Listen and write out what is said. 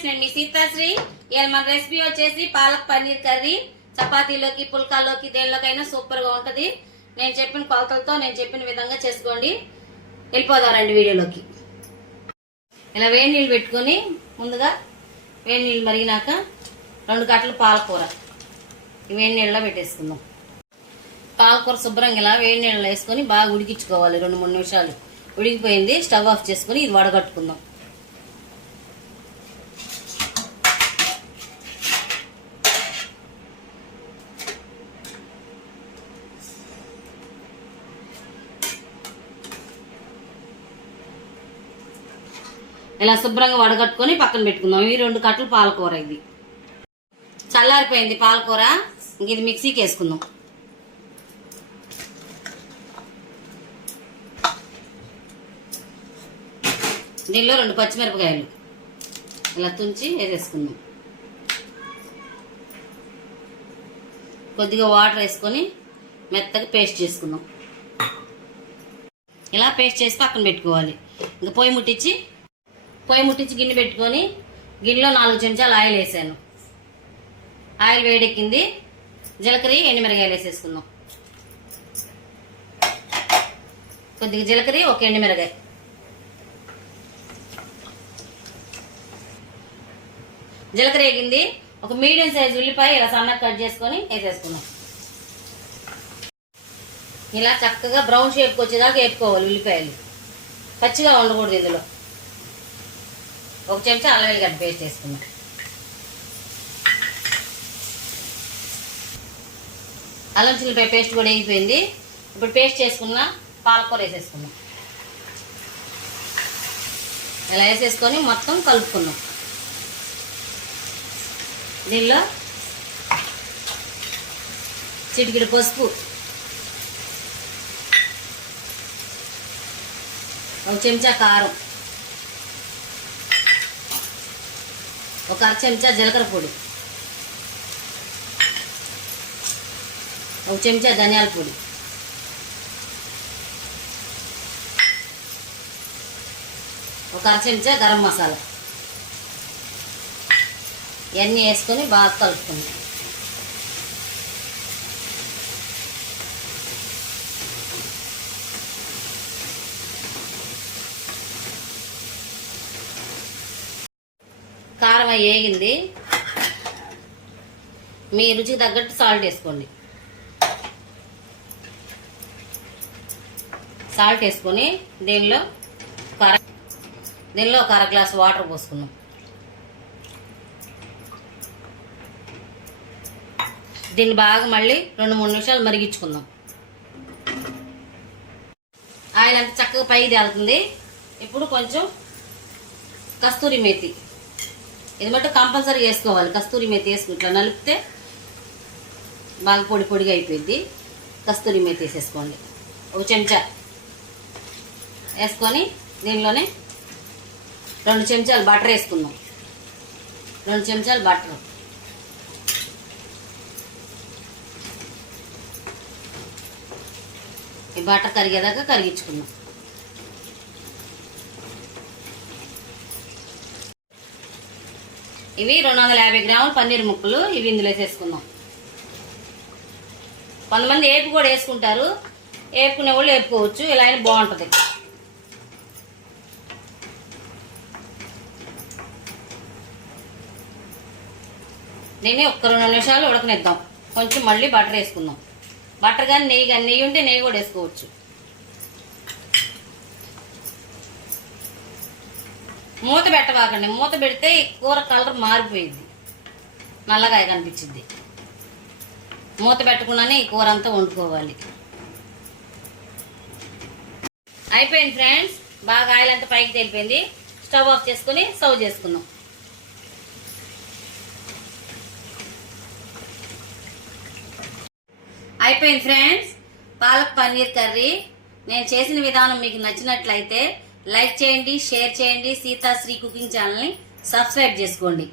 Friends, నేను మీ సీతాశ్రీ. ఇవాళ మన రెసిపీ వచ్చేసి పాలక్ పన్నీర్ కర్రీ. చపాతీలోకి, పుల్కాలోకి, దేనిలోకైనా సూపర్ గా ఉంటది. నేను చెప్పిన కొలతలతో నేను చెప్పిన విధంగా చేసుకోండి. వెళ్ళిపోదాం రండి వీడియోలోకి. ఇలా వేడి నీళ్ళు పెట్టుకొని ముందుగా వేడి నీళ్ళు మరిగినాక 2 గంటలు పాలకూర వేడి నీళ్ళలో పెట్టేసుకుందాం. పాలకూర శుభ్రంగా ఇలా వేడి నీళ్ళలో వేసుకొని బాగా ఉడికించుకోవాలి. 2-3 నిమిషాలు ఉడికిపోయింది. స్టవ్ ఆఫ్ చేసుకుని ఇది వడగట్టుకుందాం. ఇలా శుభ్రంగా వడగట్టుకొని పక్కన పెట్టుకుందాం. ఇవి 2 కట్టలు పాలకూర. ఇది చల్లారిపోయింది పాలకూర. ఇంక ఇది మిక్సీకి వేసుకుందాం. దీనిలో 2 పచ్చిమిరపకాయలు ఇలా తుంచి వేసేసుకుందాం. కొద్దిగా వాటర్ వేసుకొని మెత్తగా పేస్ట్ చేసుకుందాం. ఇలా పేస్ట్ చేసి పక్కన పెట్టుకోవాలి. ఇంకా పొయ్యి ముట్టించి గిన్నె పెట్టుకొని గిన్నెలో 4 చెంచాలు ఆయిల్ వేసాను. ఆయిల్ వేడెక్కింది. జీలకర్ర, ఎండుమిరగాయలు వేసేసుకుందాం. కొద్దిగా జీలకర్ర, 1 ఎండుమిరగాయ. జీలకర్ర వేగింది. ఒక మీడియం సైజ్ ఉల్లిపాయ ఇలా సన్నగా కట్ చేసుకొని వేసేసుకుందాం. ఇలా చక్కగా బ్రౌన్ షేప్కి వచ్చేదాకా వేపుకోవాలి. ఉల్లిపాయలు పచ్చిగా ఉండకూడదు. ఇందులో 1 చెంచా అల్లం వెల్లిగడ్డ పేస్ట్ వేసుకుందాం. అల్లం చిల్లిపాయ పేస్ట్ కూడా వేగిపోయింది. ఇప్పుడు పేస్ట్ చేసుకున్న పాలకూర వేసేసుకుందాం. ఇలా వేసేసుకొని మొత్తం కలుపుకుందాం. దీనిలో చిటికెడు పసుపు, 1 చెంచా కారం, 1 అర చెంచా జీలకర్ర పొడి, 1 చెంచా ధనియాల పొడి, 1 అర చెంచా గరం మసాలా. ఇవన్నీ వేసుకొని బాగా కలుపుకుందాం. కారం వేగింది. మీ రుచికి తగ్గట్టు సాల్ట్ వేసుకోండి. సాల్ట్ వేసుకొని దీనిలో 1 అర గ్లాస్ వాటర్ పోసుకుందాం. దీన్ని బాగా మళ్ళీ 2-3 నిమిషాలు మరిగించుకుందాం. ఆయిల్ అంతా చక్కగా పైకి తేలుతుంది. ఇప్పుడు కొంచెం కస్తూరి మేతి, ఇది మట్టు కంపల్సరీ వేసుకోవాలి. కస్తూరి మేతి వేసుకుని ఇట్లా నలిపితే బాగా పొడి పొడిగా అయిపోయింది. కస్తూరి మేతి వేసేసుకోండి. 1 చెంచా వేసుకొని దీనిలోనే 2 చెంచాలు బటర్ వేసుకుందాం. 2 చెంచాలు బటర్. ఈ బటర్ కరిగేదాకా కరిగించుకుందాం. ఇవి 250 గ్రాముల పన్నీర్ ముక్కలు. ఇవి ఇందులో వేసేసుకుందాం. కొంతమంది ఏపు కూడా వేసుకుంటారు. ఏపుకునే వాళ్ళు వేపుకోవచ్చు. ఇలా అయినా బాగుంటుంది. దీన్ని 1-2 నిమిషాలు ఉడకనిద్దాం. కొంచెం మళ్ళీ బటర్ వేసుకుందాం. బటర్ కానీ నెయ్యి ఉంటే నెయ్యి కూడా వేసుకోవచ్చు. మూత పెట్టబాకండి. మూత పెడితే కూర కలర్ మారిపోయింది, నల్లగా కనిపించింది. మూత పెట్టకుండానే ఈ కూర అంతా వండుకోవాలి. అయిపోయింది ఫ్రెండ్స్. బాగా ఆయిల్ అంతా పైకి తేలిపోయింది. స్టవ్ ఆఫ్ చేసుకుని సర్వ్ చేసుకుందాం. అయిపోయింది ఫ్రెండ్స్, పాలక్ పన్నీర్ కర్రీ. నేను చేసిన విధానం మీకు నచ్చినట్లయితే లైక్ చేయండి, షేర్ చేయండి. సీతాశ్రీ కుకింగ్ ఛానల్ని సబ్స్క్రైబ్ చేసుకోండి.